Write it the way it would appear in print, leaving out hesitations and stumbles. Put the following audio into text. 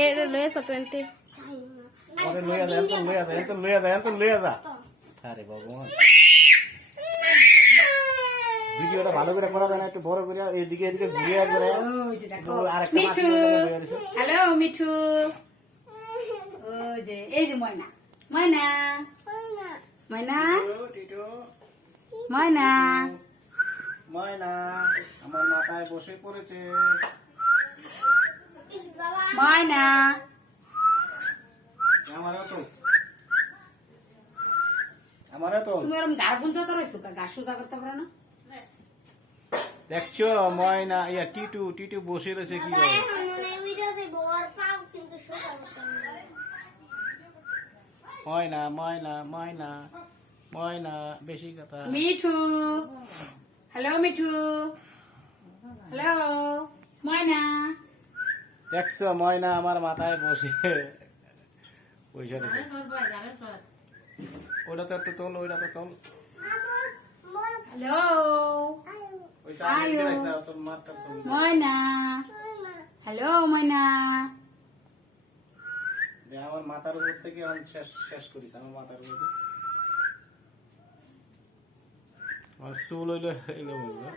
এর লয়েছে 20 আরে লইয়া যা তো লইয়া যা তো লইয়া যা তো লইয়া যা আরে ভগবান ভিডিওটা ভালো করে করা যায় না একটু বড় করে এইদিকে এদিকে ঘুরে একবারে ওই যে দেখো আরেকটা মিঠু লইয়া দিছে হ্যালো মিঠু ওই যে এই যে ময়না ময়না ময়না টিটো ময়না ময়না আমার মাথায় বসে পড়েছে ময়না আমারও তো তুমি এরকম গার গুঞ্জাতে রইছো কা গা সোজা করতে পারো না দেখছো ময়না ইয়া টিটু টিটু বসে রয়েছে কি করে ময়না ময়না ময়না ময়না বেশি কথা মিঠু হ্যালো মিঠু হ্যালো ময়না দেখছো ময়না আমার মাথায় বসে বসে রয়েছে ওটা তো একটু তোল ওইটা তো তোল হ্যালো ওইটা আমি আয়ো। দিলাম না তোর মারটা তোল ময়না হ্যালো ময়না দে আমার মাথার উপর থেকে আমি শেষ শেষ করিস আমার মাথার উপর আমার চুল হইলো এলো বলবো